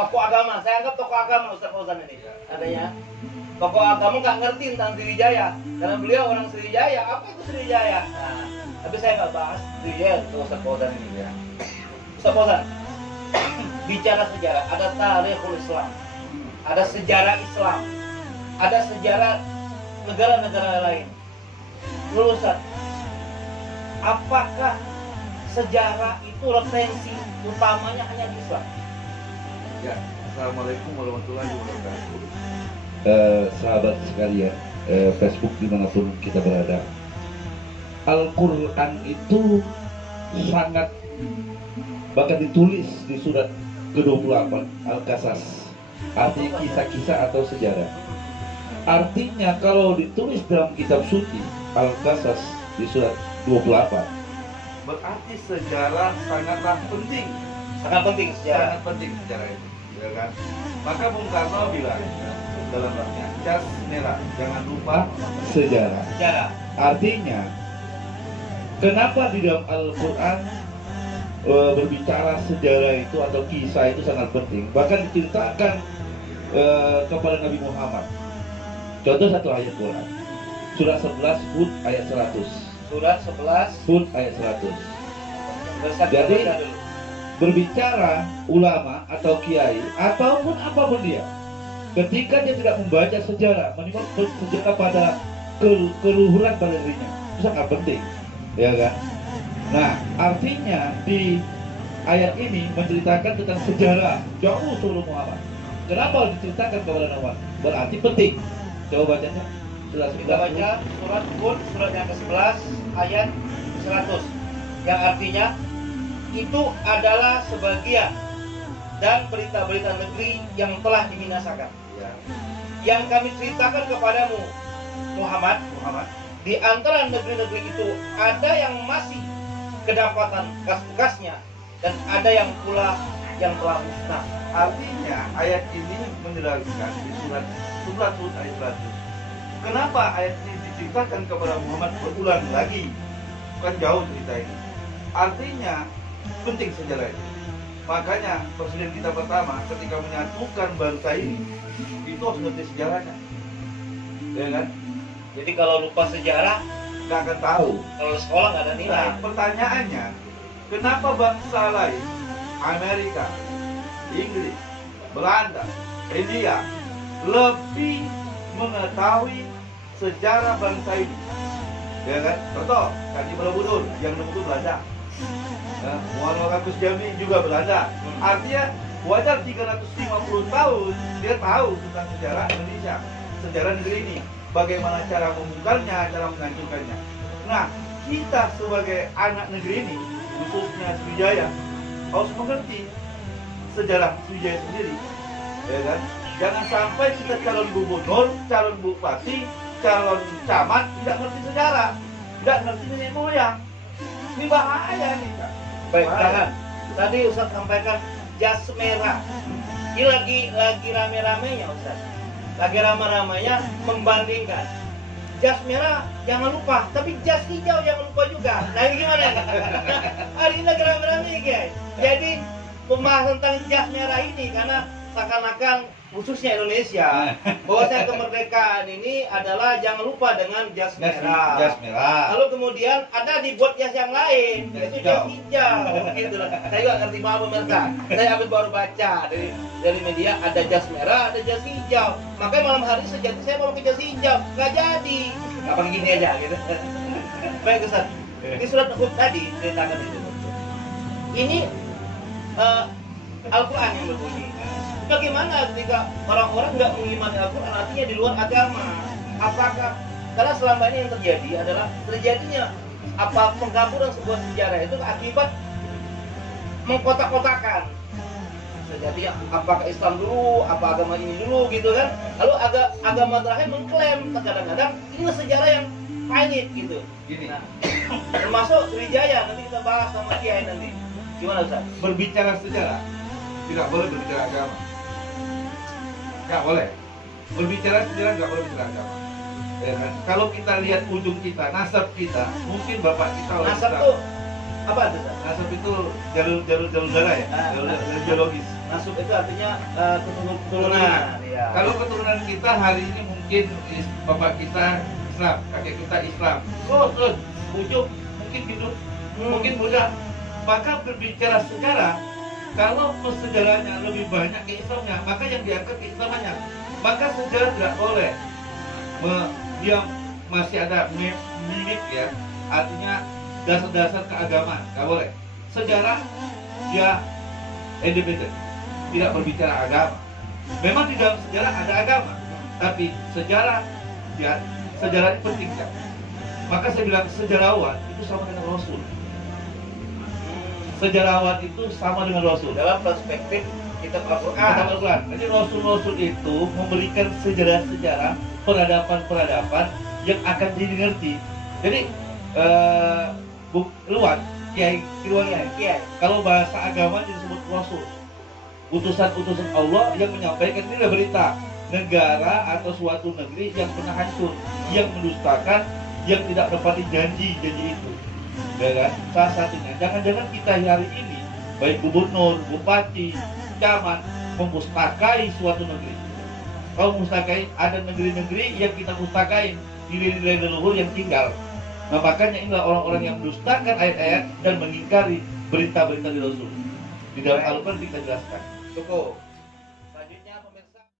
tokoh agama. Saya anggap tokoh agama Ustaz Fauzan ini. Adanya tokoh agama nggak ngerti tentang Sriwijaya. Karena beliau orang Sriwijaya. Apa itu Sriwijaya? Nah, tapi saya nggak bahas Sriwijaya ke Ustaz Fauzan ini ya. Ustaz Fauzan, bicara sejarah, ada tarikhul Islam, ada sejarah Islam, ada sejarah negara-negara lain. Lalu Ustaz, apakah sejarah itu referensi utamanya hanya di Islam? Ya, Assalamualaikum warahmatullahi wabarakatuh. Sahabat sekalian, Facebook dimanapun kita berada, Al-Quran itu sangat, bahkan ditulis di surat ke-28 Al-Qasas, artinya kisah-kisah atau sejarah. Artinya kalau ditulis dalam kitab suci Al-Qasas di surat 28, Berarti sejarah sangatlah penting, Sangat penting sejarah. sangat penting sejarah itu, ya kan? Maka Bung Karno bilang dalam rapnya, jas merah, jangan lupa sejarah. Sejarah. Artinya, kenapa di dalam Al-Quran berbicara sejarah itu atau kisah itu sangat penting. Bahkan diceritakan kepada Nabi Muhammad. Contoh satu ayat Quran, Surah 11 Hud ayat 100. Surat 11 Hud ayat 100. Jadi Jadi berbicara ulama atau kiai ataupun apapun dia, ketika dia tidak membaca sejarah, minimal sejarah pada keluhuran pada dirinya, itu sangat penting, ya kan? Nah, artinya di ayat ini menceritakan tentang sejarah jauh sebelum Muhammad. Kenapa diceritakan kepada Muhammad? Berarti penting. Coba bacanya. kita baca surat Hud, surat yang ke-11 ayat 100, yang artinya itu adalah sebagian dan berita-berita negeri yang telah dibinasakan, ya, yang kami ceritakan kepadamu Muhammad. Di antara negeri-negeri itu ada yang masih kedapatan bekas-bekasnya dan ada yang pula yang telah musnah. artinya ayat ini menjelaskan di surat Hud ayat 100. Kenapa ayat ini diceritakan kepada Muhammad berulang lagi? Bukan jauh cerita ini. Artinya penting sejarah itu. Makanya presiden kita pertama ketika menyatukan bangsa ini itu harus ngerti sejarahnya, ya kan? Jadi kalau lupa sejarah, Nggak akan tahu. kalau sekolah nggak ada nilai. Nah, pertanyaannya, kenapa bangsa lain, Amerika, Inggris, Belanda, India, lebih mengetahui sejarah bangsa ini? Ya kan? Contoh, Kaji Borobudur yang nemu itu Belanda. Nah, Muhammad Agus Jami juga Belanda. Artinya wajar 350 tahun dia tahu tentang sejarah Indonesia, sejarah negeri ini, bagaimana cara membukanya, cara menghancurkannya. Nah, kita sebagai anak negeri ini, khususnya Sriwijaya, harus mengerti sejarah Sriwijaya sendiri, ya kan? Jangan sampai kita calon gubernur, calon bupati, calon camat tidak ngerti sejarah, tidak ngerti nenek moyang. Ini bahaya nih, Kak. Baik, Bahaya. tahan. Tadi Ustaz sampaikan jas merah. Ini lagi rame-ramenya Ustaz. Lagi rame-ramenya membandingkan. Jas merah jangan lupa, tapi jas hijau jangan lupa juga. Nah ini gimana nih? Hari ini lagi rame-rame guys. Jadi pembahasan tentang jas merah ini karena seakan-akan khususnya Indonesia bahwasanya kemerdekaan ini adalah jangan lupa dengan jas merah. Jas merah. Lalu kemudian ada dibuat jas yang lain, Jas yaitu hijau. jas hijau, gitu loh. Saya juga ngerti maaf pemirsa. Saya habis baru baca dari media ada jas merah, ada jas hijau. Makanya malam hari sejati saya mau pakai jas hijau, nggak jadi. Nggak pakai gini aja, gitu. Baik Ustaz. Di surat Hud tadi ceritakan itu. Ini Al-Quran yang berbunyi. Bagaimana ketika orang-orang nggak mengimani Al-Quran, artinya di luar agama? Apakah karena selama ini yang terjadi adalah terjadinya apa pengkaburan sebuah sejarah itu akibat mengkotak-kotakan. Jadi apakah Islam dulu, apa agama ini dulu gitu kan? Lalu agama terakhir mengklaim kadang-kadang ini sejarah yang pahit gitu. Gini, Nah, termasuk Sriwijaya nanti kita bahas sama Kiai nanti. Gimana Ustaz? berbicara sejarah tidak boleh berbicara agama. Nggak boleh. Berbicara sejarah nggak boleh bicara agama. Ya kan? Kalau kita lihat ujung kita, nasab kita, mungkin bapak kita Nasab tuh apa tuh Ustaz? Nasab itu jalur darah ya, Ah, jalur biologis. Nasub itu artinya keturunan. Ya. Kalau keturunan kita hari ini mungkin bapak kita Islam, kakek kita Islam, terus ujung mungkin hidup, mungkin Buddha. Maka berbicara sejarah, kalau sejarahnya lebih banyak keislamannya, maka yang diangkat keislamannya. Maka sejarah tidak boleh dia masih ada mimik ya, artinya dasar-dasar keagamaan, nggak boleh. Sejarah dia independen, tidak berbicara agama. Memang di dalam sejarah ada agama, tapi sejarah ya, sejarah ini penting kan. Maka saya bilang sejarawan itu sama dengan Rasul. Sejarawan itu sama dengan Rasul. Dalam perspektif kita Kata Al-Quran. Al-Quran. Jadi Rasul-Rasul itu memberikan sejarah-sejarah, peradaban-peradaban yang akan dimengerti. Jadi Luan, Kiai Kiai. kalau bahasa agama disebut Rasul, utusan-utusan Allah yang menyampaikan ini adalah berita negara atau suatu negeri yang pernah hancur, yang mendustakan, yang tidak menepati janji itu, ya kan? Salah satunya, jangan-jangan kita hari ini baik gubernur, bupati, camat memustakai suatu negeri. Kalau mustakai, ada negeri-negeri yang kita mustakain nilai-nilai leluhur yang tinggal. Nah makanya inilah orang-orang yang mendustakan ayat-ayat dan mengingkari berita-berita di Rasul. Di dalam Al-Quran kita jelaskan. Cukup.